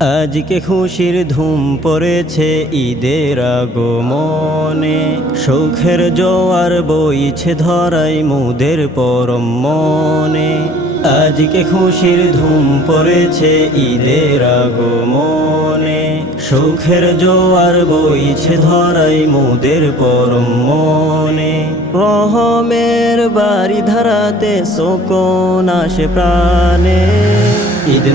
আজকে খুশির ধুম পড়েছে ঈদের আগমনে, সুখের জোয়ার বইছে ধরাই মোদের পরম মনে। আজকে খুশির ধুম পড়েছে ঈদের আগমনে, সুখের জোয়ার বইছে ধরাই মোদের পরম মনে। রহমের বাড়ি ধারাতে শোকন আসে প্রাণে, ঈদ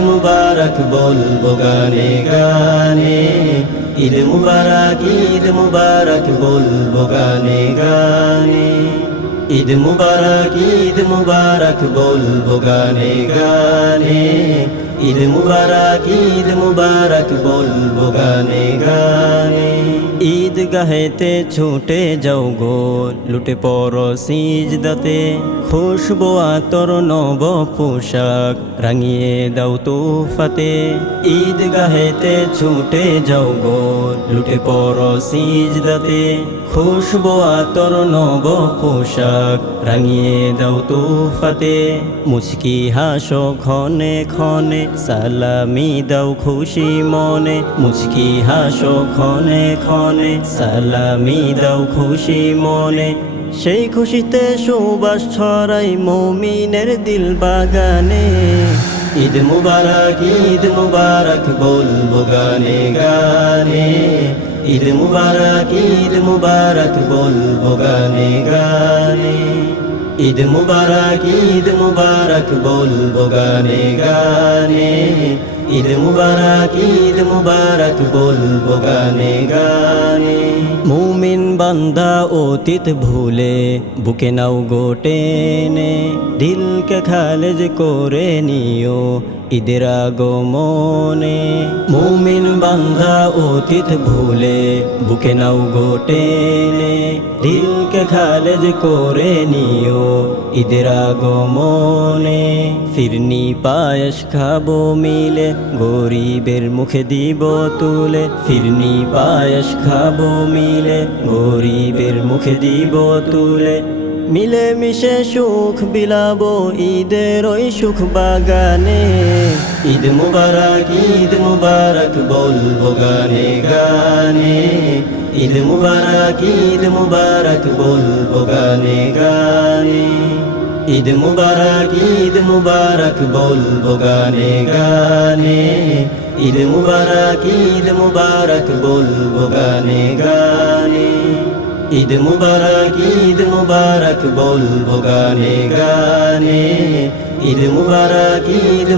মুবারক বলবো গানে গানে। ঈদ মুবারক বলবো গানে গানে। ঈদ মুবারক বলবো গানে গানে। ঈদ মুবারক বলবো গানে গানে। ঈদ গাহেতে ছুটে যাও গো লুটে পড়ো সিজদাতে, খুশবু আতর নব পোশাক রাঙিয়ে দাও তোফাতে। ঈদ গাহেতে ছুটে যাও গো লুটে পড়ো সিজদাতে, খুশবু আতর নব পোশাক রাঙিয়ে দাও তোফাতে। মুচকি হাসো ক্ষণে ক্ষণে সালামি দাও খুশি মনে, মুচকি হাসো ক্ষণে ক্ষণে সালামি দাও খুশি মনে। সেই খুশিতে সুবাস ছড়াই মুমিনের দিল বাগানে। ঈদ মুবারক বলবো গানে গানে। ঈদ মুবারক বলবো গানে গানে। ঈদ মুবারক বলবো গানে গানে। ঈদ মুবারক বলবো গানে গানে। মুমিন বান্দা অতীত ভুলে বুকে নাও গোটেনে, দিলকে খালেজ করে নিও ঈদের আগমনে। মুমিন বান্দা অতীত ভুলে বুকে নাও গোটেনে, দিলকে খালেজ করে নিও ঈদের আগমনে। ফিরনি পায়েস খাবো মিলে গরিবের মুখে দিব তুলে, ফিরনি পায়েস খাবো মিলে গরিবের মুখে দিব তুলে। মিলে মিশে সুখ বিলাবো ঈদের ওই সুখ বাগানে। ঈদ মুবারক বলবো গানে গানে। ঈদ মুবারক বলবো গানে গানে। ঈদ মুবারক বলবো গানে গানে। ঈদ মুবারক বলবো গানে গানে। ঈদ মুবারক বলবো গানে গানে। ঈদ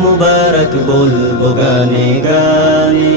মুবারক বলবো গানে গানে।